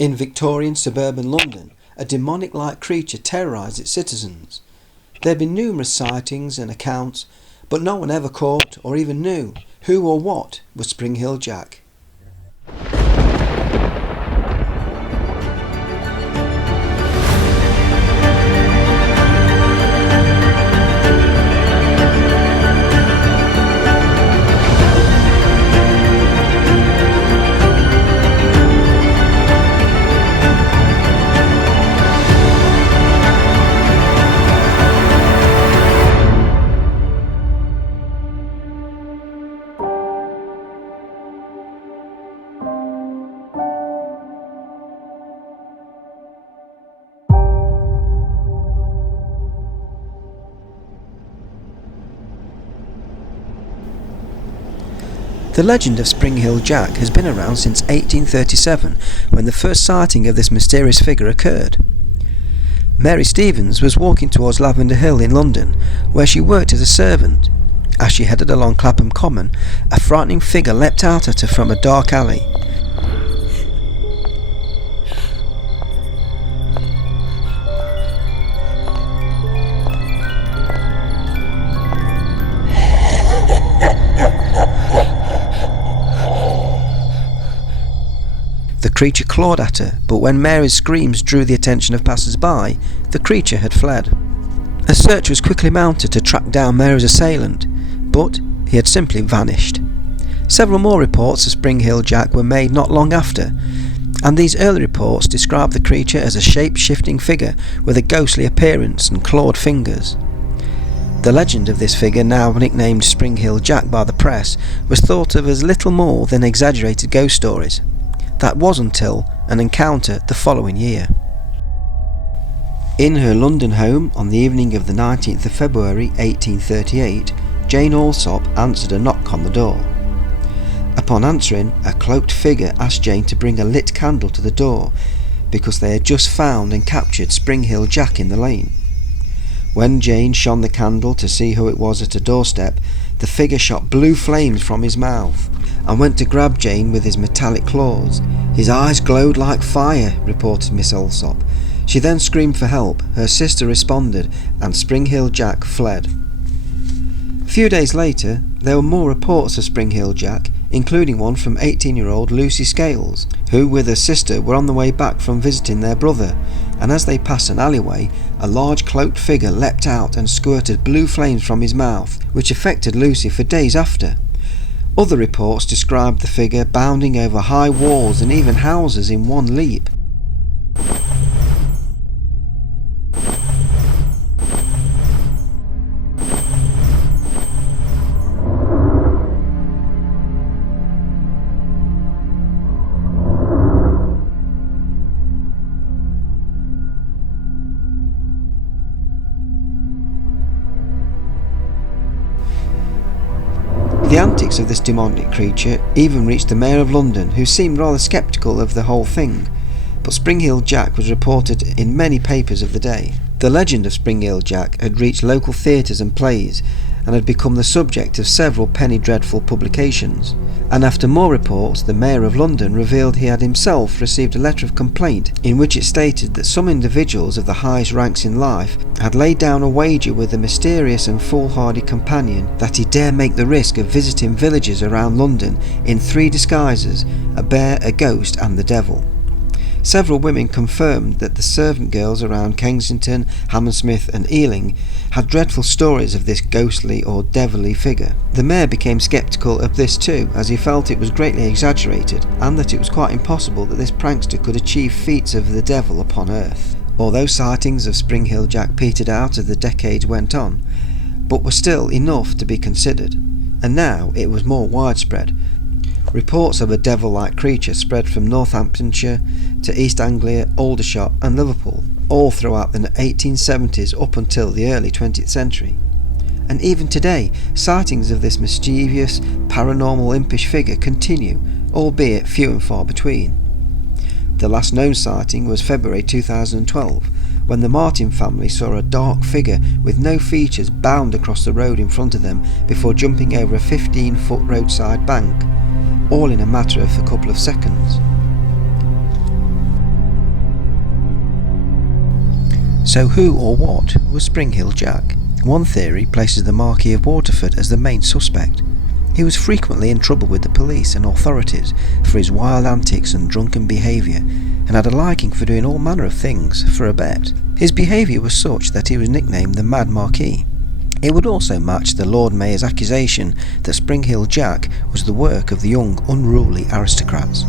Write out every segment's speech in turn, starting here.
In Victorian suburban London, a demonic-like creature terrorised its citizens. There had been numerous sightings and accounts, but no one ever caught or even knew who or what was Spring Hill Jack. The legend of Spring Hill Jack has been around since 1837, when the first sighting of this mysterious figure occurred. Mary Stevens was walking towards Lavender Hill in London, where she worked as a servant. As she headed along Clapham Common, a frightening figure leapt out at her from a dark alley. The creature clawed at her, but when Mary's screams drew the attention of passers-by, the creature had fled. A search was quickly mounted to track down Mary's assailant, but he had simply vanished. Several more reports of Spring Hill Jack were made not long after, and these early reports described the creature as a shape-shifting figure with a ghostly appearance and clawed fingers. The legend of this figure, now nicknamed Spring Hill Jack by the press, was thought of as little more than exaggerated ghost stories. That was until an encounter the following year. In her London home on the evening of the 19th of February 1838, Jane Alsop answered a knock on the door. Upon answering, a cloaked figure asked Jane to bring a lit candle to the door, because they had just found and captured Spring Hill Jack in the lane. When Jane shone the candle to see who it was at her doorstep, the figure shot blue flames from his mouth and went to grab Jane with his metallic claws. His eyes glowed like fire, reported Miss Alsop. She then screamed for help, her sister responded, and Spring Hill Jack fled. A few days later, there were more reports of Spring Hill Jack, including one from 18-year-old Lucy Scales, who with her sister were on the way back from visiting their brother, and as they passed an alleyway, a large cloaked figure leapt out and squirted blue flames from his mouth, which affected Lucy for days after. Other reports described the figure bounding over high walls and even houses in one leap. The antics of this demonic creature even reached the Mayor of London, who seemed rather sceptical of the whole thing, but Spring Hill Jack was reported in many papers of the day. The legend of Spring Hill Jack had reached local theatres and plays, and had become the subject of several penny dreadful publications, and after more reports, the Mayor of London revealed he had himself received a letter of complaint in which it stated that some individuals of the highest ranks in life had laid down a wager with a mysterious and foolhardy companion that he dare make the risk of visiting villages around London in 3 disguises: a bear, a ghost and the devil. Several women confirmed that the servant girls around Kensington, Hammersmith and Ealing had dreadful stories of this ghostly or devilly figure. The mayor became sceptical of this too, as he felt it was greatly exaggerated and that it was quite impossible that this prankster could achieve feats of the devil upon earth. Although sightings of Spring Hill Jack petered out as the decades went on, but were still enough to be considered, and now it was more widespread. Reports of a devil-like creature spread from Northamptonshire to East Anglia, Aldershot and Liverpool, all throughout the 1870s up until the early 20th century. And even today, sightings of this mischievous, paranormal impish figure continue, albeit few and far between. The last known sighting was February 2012, when the Martin family saw a dark figure with no features bound across the road in front of them before jumping over a 15-foot roadside bank, all in a matter of a couple of seconds. So who or what was Spring Heel Jack? One theory places the Marquis of Waterford as the main suspect. He was frequently in trouble with the police and authorities for his wild antics and drunken behaviour, and had a liking for doing all manner of things for a bet. His behaviour was such that he was nicknamed the Mad Marquis. It would also match the Lord Mayor's accusation that Spring Heel Jack was the work of the young, unruly aristocrats.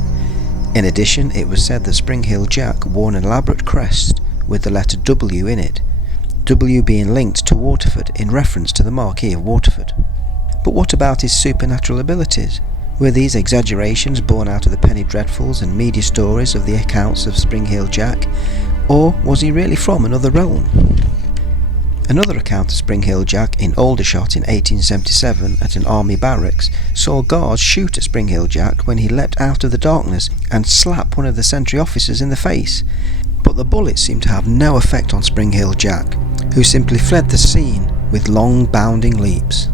In addition, it was said that Spring Heel Jack wore an elaborate crest with the letter W in it, W being linked to Waterford in reference to the Marquis of Waterford. But what about his supernatural abilities? Were these exaggerations born out of the penny dreadfuls and media stories of the accounts of Spring Heel Jack, or was he really from another realm? Another account of Spring Heel Jack in Aldershot in 1877 at an army barracks saw guards shoot at Spring Heel Jack when he leapt out of the darkness and slap one of the sentry officers in the face. But the bullets seemed to have no effect on Spring Heel Jack, who simply fled the scene with long bounding leaps.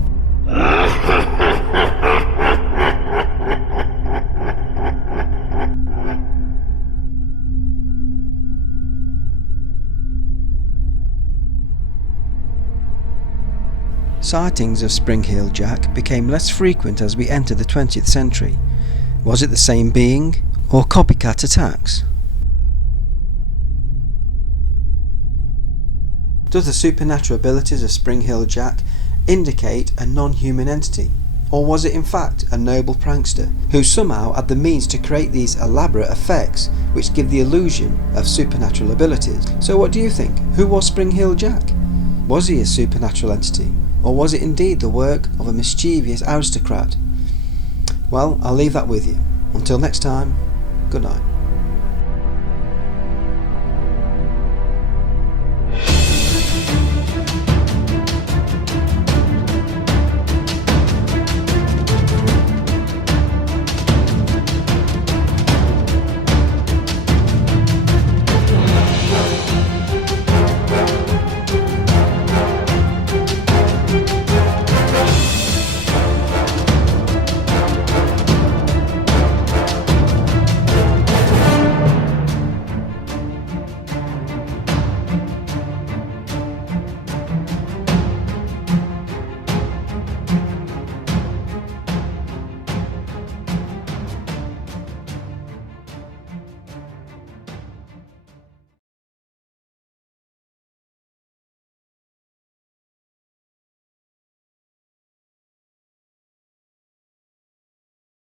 Sightings of Spring Heel Jack became less frequent as we entered the 20th century. Was it the same being, or copycat attacks? Does the supernatural abilities of Spring Heel Jack indicate a non-human entity, or was it in fact a noble prankster who somehow had the means to create these elaborate effects which give the illusion of supernatural abilities? So what do you think? Who was Spring Heel Jack? Was he a supernatural entity, or was it indeed the work of a mischievous aristocrat? Well, I'll leave that with you. Until next time, good night.